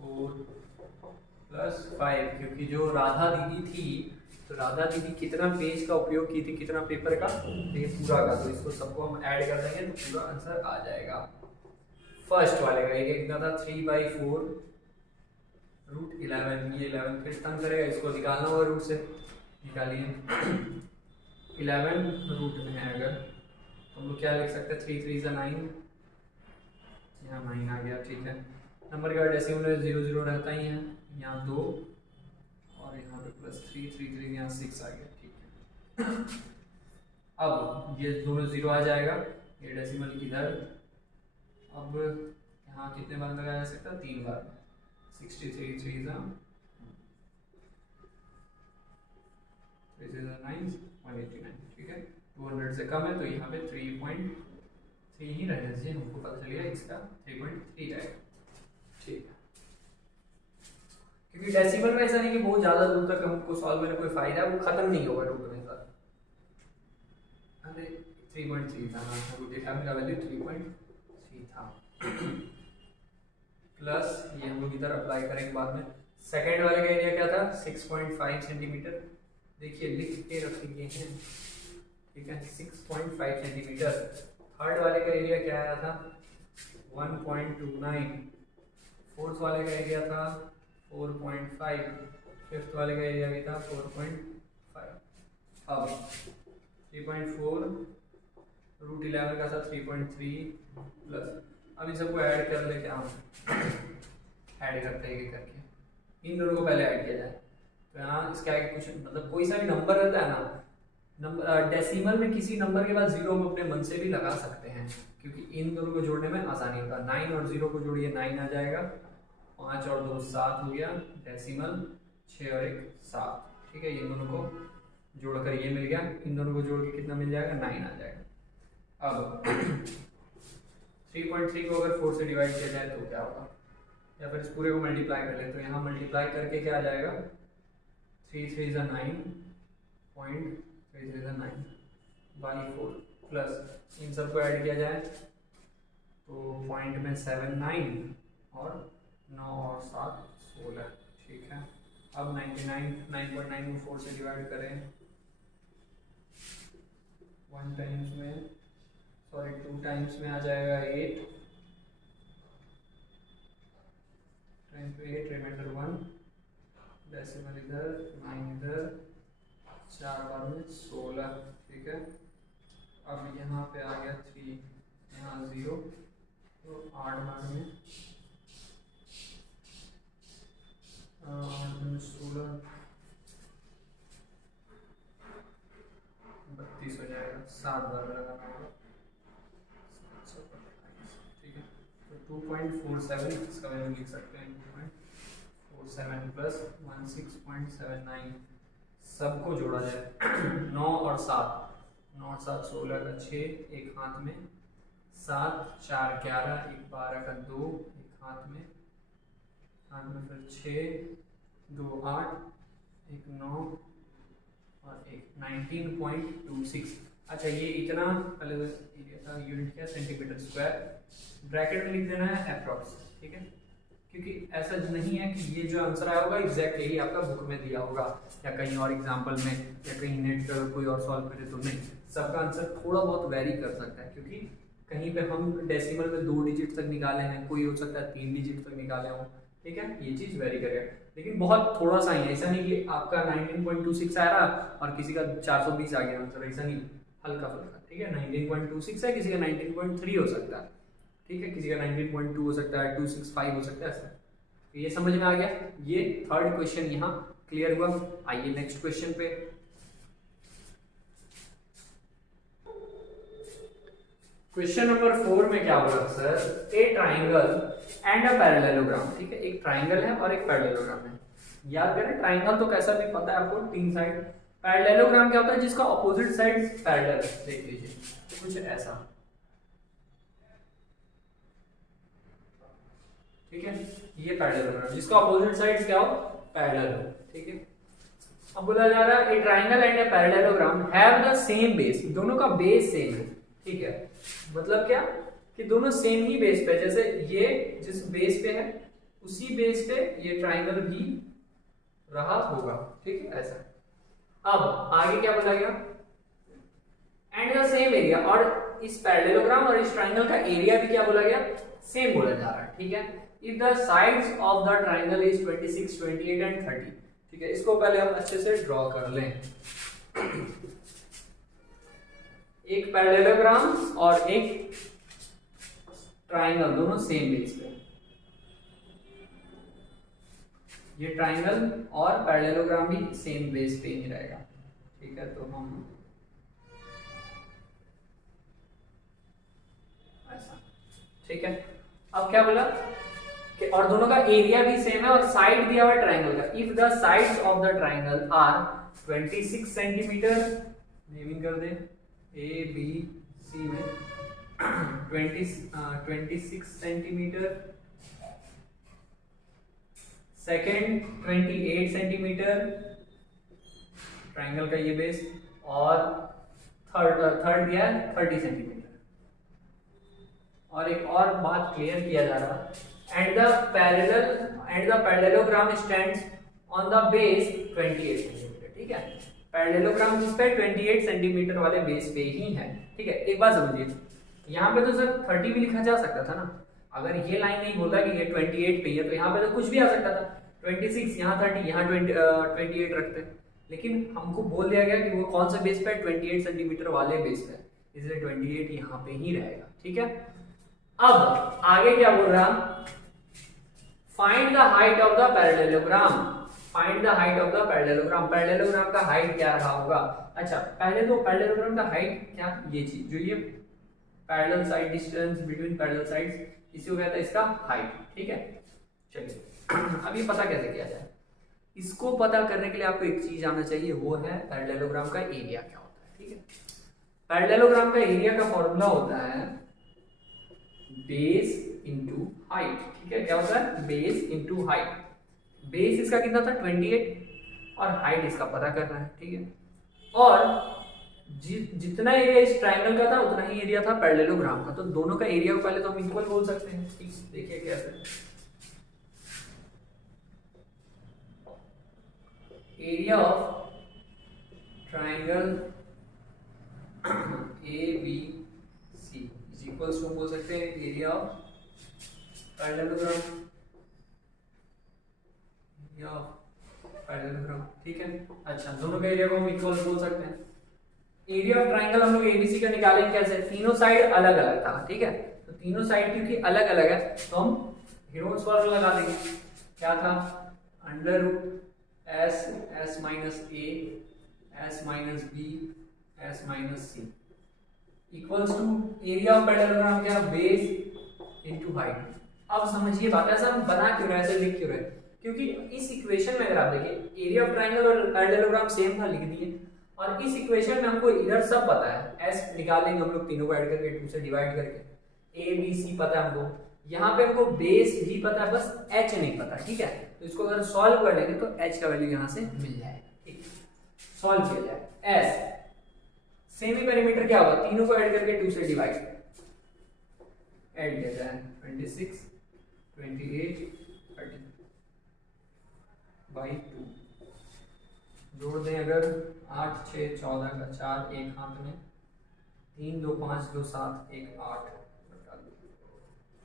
4 + 5, क्योंकि जो राधा दीदी थी, तो राधा दीदी कितना पेज का उपयोग की थी, कितना पेपर का, ये पूरा का, तो इसको सबको हम ऐड कर देंगे तो पूरा आंसर आ जाएगा। फर्स्ट वाले का एरिया कितना था, 3/4 √11, ये 11 फिर तंग करेगा, इसको निकालना होगा रूट से, निकालिए। 11 रूट में है अगर, तो हम लोग क्या लिख सकते हैं, 3 3 is 9, यहाँ 9 आ गया, ठीक है। नंबर का डेसिमल में 0 0 रहता ही है, यहाँ 2 और यहाँ पे +3 3 3 यहाँ 6 आ गया, ठीक है। अब ये दोनों 0 आ जाएगा, ये डेसिमल इधर। अब यहाँ कितने बार लगाया जा सकता है, 3 बार, 63 3 is 9 189, ठीक है। 200 से कम है तो यहाँ पे 3.3 ही रहना चाहिए, हमको पता चलेगा इसका 3.3 है, ठीक है। क्योंकि डेसिमल में ऐसा नहीं कि बहुत ज्यादा दूर तक हमको सॉल्व करने कोई फायदा है, वो खत्म नहीं होगा रूट में सर। अरे 3.3 था, रूट का वैल्यू 3.3 था। प्लस ये हम लोग इधर अप्लाई करेंगे बाद में। सेकेंड वाले का एरिया क्या था, 6.5 सेंटीमीटर, देखिए लिख के रखेंगे हैं, ठीक है, 6.5 सेंटीमीटर। थर्ड वाले का एरिया क्या आया था, 1.29। फोर्थ वाले का एरिया था 4.5। फिफ्थ वाले का एरिया भी था 4.5। अब 3.4 √11 का था 3.3 प्लस, अब इन सबको ऐड कर ले, क्या ऐड करते हैं करके, इन दोनों को पहले ऐड किया जाए। तो यहाँ इसका कुछ मतलब कोई सा भी नंबर रहता है ना, नंबर डेसिमल में किसी नंबर के बाद 0 हम अपने मन से भी लगा सकते हैं, क्योंकि इन दोनों को जोड़ने में आसानी होता है। 9 और 0 को जोड़िए 9 आ जाएगा, 5 और 2 7 हो गया, डेसिमल 6 और 1 7, ठीक है। इन दोनों को जोड़कर ये मिल गया, इन दोनों को जोड़ के कितना मिल जाएगा, 9 आ जाएगा। अब 3.3 को अगर 4 से डिवाइड किया जाए तो क्या होगा, या फिर इस पूरे को मल्टीप्लाई कर ले, तो यहाँ मल्टीप्लाई करके क्या आ जाएगा, 3 3 is 9.3 प्लस इन सबको ऐड किया जाए तो पॉइंट में 7 9 और 9 और 7 16, ठीक है। अब 9.9 को 4 से डिवाइड करें, 1 टाइम्स में, सॉरी 2 टाइम्स में आ जाएगा 8 टाइम्स में 8, रिमाइंडर 1, डेसिमल इधर, 9 इधर, 4 बार में 16, ठीक है। अब यहाँ पे आ गया 3, यहाँ 0, तो 8 बार में 16 32 हो जाएगा, 7 बार लगाना होगा, ठीक है। तो 2.47 इसका वैल्यू लिख सकते हैं, 2.47 प्लस 16.79, सबको जोड़ा जाए 9 और 7, 9 और 7 16 का 6, एक हाथ में 7 4 11, एक 12 का 2, एक हाथ में फिर 6 2 8, एक 9 और एक 19.26। अच्छा ये इतना पहले एरिया था, यूनिट क्या, सेंटीमीटर स्क्वायर, ब्रैकेट में लिख देना है अप्रॉक्स, ठीक है, क्योंकि ऐसा नहीं है कि ये जो आंसर आया होगा एग्जैक्ट यही आपका बुक में दिया होगा या कहीं और एग्जांपल में या कहीं नेट पर कोई और सॉल्व करे तो नहीं, सबका आंसर थोड़ा बहुत वेरी कर सकता है, क्योंकि कहीं पे हम डेसिमल में 2 डिजिट तक निकाले हैं, कोई हो सकता है 3 डिजिट तक निकाले हों, ठीक है, ये चीज वेरी करेगा, लेकिन बहुत थोड़ा सा ही है, ऐसा नहीं कि आपका 19.26 आ रहा और किसी का 420 आ गया आंसर, ऐसा नहीं, हल्का फुल्का, ठीक है, 19.26 है, किसी का 19.3 हो सकता है, ठीक है, किसी का 19.2 हो सकता है, 265 हो सकता है, ऐसा। तो ये समझ में आ गया, ये थर्ड क्वेश्चन यहाँ क्लियर हुआ। आइए नेक्स्ट क्वेश्चन पे। क्वेश्चन नंबर 4 में क्या बोला sir, A triangle and a parallelogram, ठीक है, एक ट्राइंगल है और एक पैरेललोग्राम है। याद करें ट्राइंगल तो कैसा भी पता है आपको, 3 साइड, पैरेललोग्राम क्या होता है, जिसका ऑपोजिट साइड पैरेलल है, देख लीजिए कुछ ऐसा, ठीक है, ये पैरेललोग्राम जिसका ऑपोजिट साइड्स क्या हो, पैरेलल हो, ठीक है। अब बोला जा रहा है ए triangle and a parallelogram have the same base, दोनों का बेस सेम है, ठीक है, मतलब क्या कि दोनों सेम ही बेस पे, जैसे ये जिस बेस पे है उसी बेस पे ये ट्राइंगल भी रहा होगा, ठीक है, ऐसा। अब आगे क्या बोला गया, एंड द सेम एरिया, और इस पैरेललोग्राम और इस ट्राइंगल का एरिया भी क्या बोला गया, सेम बोला जा रहा है, ठीक है। If the sides of the triangle is 26 28 and 30, ठीक है, इसको पहले हम अच्छे से ड्रॉ कर लें। एक पैरेललोग्राम और एक ट्राइंगल दोनों सेम बेस पे, ये ट्राइंगल और पैरेललोग्राम भी सेम बेस पे ही रहेगा, ठीक है, तो हम ऐसा, ठीक है। अब क्या बोला कि और दोनों का एरिया भी सेम है और साइड दिया हुआ है ट्राइंगल का, if the sides of the triangle are 26 centimetre, naming कर दे ए बी सी में 26 सेंटीमीटर, सेकेंड 28 सेंटीमीटर ट्राइंगल का ये बेस, और थर्ड दिया है 30 सेंटीमीटर। और एक और बात क्लियर किया जा रहा है, and the parallelogram stands on the base 28 centimetre, ठीक है, पैरेललोग्राम जिस पे 28 सेंटीमीटर वाले बेस पे ही है, ठीक है। एक बात समझिए, यहाँ पे तो सर 30 भी लिखा जा सकता था ना, अगर ये लाइन नहीं बोलता कि ये 28 पे है तो यहाँ पे तो कुछ भी आ सकता था, 26 यहाँ 30 यहाँ 28 रखते, लेकिन हमको बोल दिया गया कि वो कौन सा बेस पे है, 28 सेंटीमीटर वाले बेस पे, इसलिए 28 यहाँ पे ही रहेगा, ठीक है। अब आगे क्या बोल रहा, find the height of the parallelogram, find the height of the parallelogram, parallelogram का हाइट क्या रहा होगा। अच्छा पहले तो पैरेललोग्राम का हाइट क्या, ये चीज जो ये parallel side distance between parallel sides, इसी को कहता है इसका हाइट, ठीक है। चलिए अब ये पता कैसे किया जाए, इसको पता करने के लिए आपको एक चीज आना चाहिए, वो है पैरेललोग्राम का एरिया क्या होता है, ठीक है। पैरेललोग्राम का एरिया का फॉर्मूला होता है बेस इंटू हाइट, ठीक है, क्या होता है, बेस इंटू हाइट। बेस इसका कितना था 28 और हाइट इसका पता करना है, ठीक है। और जितना एरिया इस ट्राइंगल का था उतना ही एरिया था पैरेललोग्राम का, तो दोनों का एरिया को पहले तो हम इक्वल बोल सकते हैं, ठीक, देखिए कैसे, area of triangle A B C is equals to बोल सकते हैं एरिया ऑफ पैरेललोग्राम, पैरेललोग्राम, ठीक है। अच्छा दोनों का एरिया को हम इक्वल बोल सकते हैं। एरिया ऑफ ट्राइंगल हम लोग एबीसी का निकालेंगे कैसे, तीनों साइड अलग अलग था, ठीक है, तो तीनों साइड क्योंकि अलग अलग है तो हम हेरोन्स फॉर्मूला लगा देंगे, क्या था under root S S minus A S minus B S minus C equals to area of parallelogram क्या, बेस इनटू हाइट। अब समझिए बात, ऐसा हम बना क्यों रहे, ऐसे लिख क्यों रहे, क्योंकि इस इक्वेशन में अगर आप देखिए एरिया ऑफ ट्रायंगल और पैरेललोग्राम सेम था, लिख दिए, और इस इक्वेशन में हमको इधर सब पता है, एस निकालेंगे हम लोग तीनों को ऐड करके 2 से डिवाइड करके, ए बी सी पता है हमको, यहाँ पे हमको बेस भी पता है, बस एच नहीं पता, ठीक है। तो इसको अगर सॉल्व कर लेंगे तो एच का वैल्यू यहाँ से मिल जाएगा, ठीक, सॉल्व किया जाए। एस सेमी पेरीमीटर क्या होगा, तीनों को ऐड करके 2 से डिवाइड, ऐड किया जाए 26 28 30 बाई 2, जोड़ दें अगर 8 6 14 का 4 एक हाथ में, 3 2 5 2 7 1 8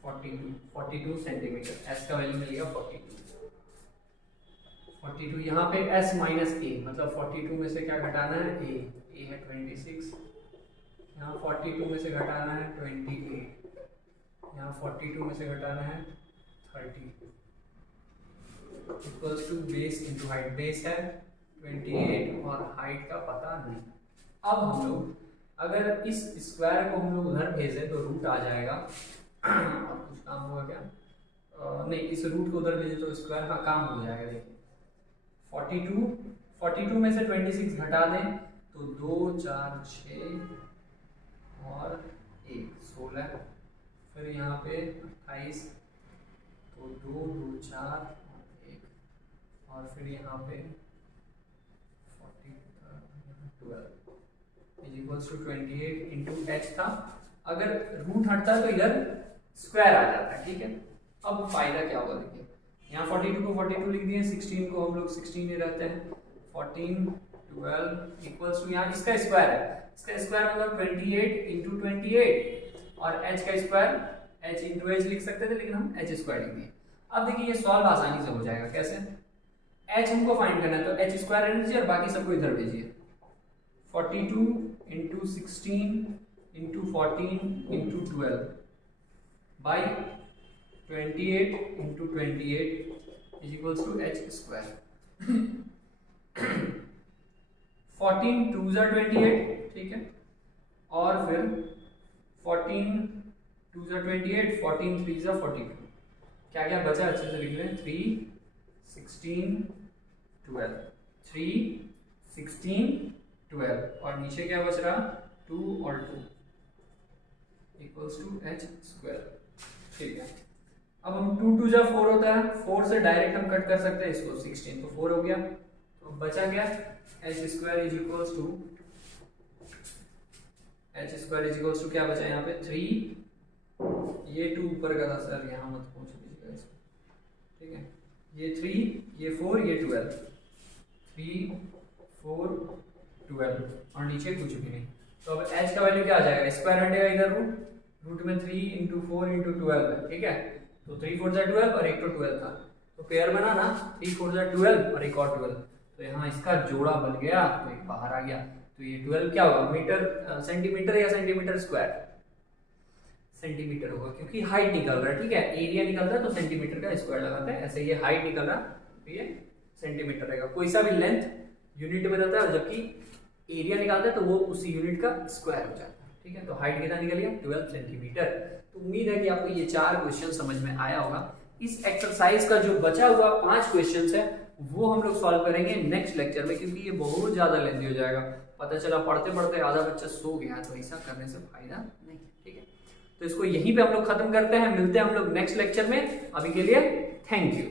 42 सेंटीमीटर, एस का वैल्यू मिलेगा 42। यहाँ पे एस माइनस ए मतलब 42 में से क्या घटाना है, ए है 26, यहाँ 42 में से घटाना है 28, यहाँ 42 में से घटाना है 30 equals to base into height, base है 28 और हाइट का पता नहीं। अब हम लोग अगर इस स्क्वायर को हम लोग उधर भेजें तो रूट आ जाएगा और कुछ काम होगा क्या, नहीं इस रूट को उधर भेजे तो स्क्वायर का काम हो जाएगा। देखिए 42 में से 26 घटा दें तो 2 4 6 और 1 16, फिर यहाँ पे 28 तो 2 2 4 और 1, और फिर यहाँ पे 12 is equals to 28 into H था, अगर रूट हटता है तो इधर स्क्वायर आ जाता है, ठीक है। अब फायदा क्या होगा, देखिए यहाँ 42 को 42 लिख दिए, 16 को हम लोग 16 में रहते हैं, 14 12 इक्वल्स टू यहाँ इसका स्क्वायर है, इसका स्क्वायर मतलब 28 इंटू 28 और h का स्क्वायर h इंटू एच लिख सकते थे, लेकिन हम h स्क्वायर लिख दिए। अब देखिए ये सॉल्व आसानी से हो जाएगा, कैसे, h हमको फाइंड करना है तो h स्क्वायर रहने दीजिए और बाकी सबको इधर भेजिए, 42 into 16 into 14 into 12 by 28 into 28 is equals to H square. 14 2 जा 28, ठीक है, और फिर 14 2 जा 28, 14 3 जा 42, क्या क्या बचा अच्छे से लिख लें, 3 16 12 3 16 12 और नीचे क्या बच रहा 2 और 2 इक्वल्स टू एच स्क्वायर, ठीक है। अब हम 2 2 जा 4 होता है, 4 से डायरेक्ट हम कट कर सकते हैं इसको, 16 तो 4 हो गया, तो बचा क्या H square is equals to क्या बचा यहाँ पे 3, ये 2 ऊपर का था सर, यहाँ मत पूछ लीजिएगा इसको, ठीक है, ये 3 ये 4 ये 12, 3 4 12 और नीचे कुछ भी नहीं, तो अब h का वैल्यू क्या आ जाएगा, स्क्वायर हटेगा इधर, रूट में 3 इंटू 4 इंटू 12 है, ठीक है, तो 3 4 जा 12 और एक तो 12 था, तो पेयर बना ना, 3 4 जा 12 और एक और 12, तो यहाँ इसका जोड़ा बन गया तो एक बाहर आ गया, तो ये 12 क्या होगा, मीटर सेंटीमीटर या सेंटीमीटर स्क्वायर, सेंटीमीटर होगा क्योंकि हाइट निकल रहा है, ठीक है, एरिया निकल रहा है तो सेंटीमीटर का स्क्वायर लगाते हैं, ऐसे ये हाइट निकल रहा तो ये सेंटीमीटर रहेगा, कोई सा भी लेंथ यूनिट में रहता है और जबकि एरिया निकालते हैं तो वो उसी यूनिट का स्क्वायर हो जाता है, ठीक है। तो हाइट कितना निकल गया 12 सेंटीमीटर। तो उम्मीद है कि आपको ये 4 क्वेश्चन समझ में आया होगा। इस एक्सरसाइज का जो बचा हुआ 5 क्वेश्चन है वो हम लोग सॉल्व करेंगे नेक्स्ट लेक्चर में, क्योंकि ये बहुत ज्यादा लेंथी हो जाएगा, पता चला पढ़ते पढ़ते आधा बच्चा सो गया, तो ऐसा करने से फायदा नहीं, ठीक है। तो इसको यहीं पे हम लोग खत्म करते हैं, मिलते हैं हम लोग नेक्स्ट लेक्चर में, अभी के लिए थैंक यू।